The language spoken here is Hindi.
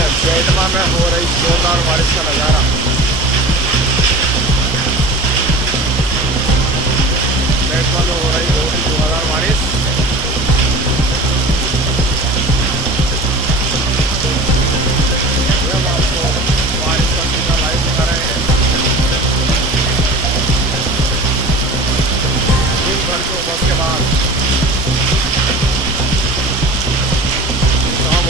बेतमा में हो रही जोरदार बारिश का नज़ारा।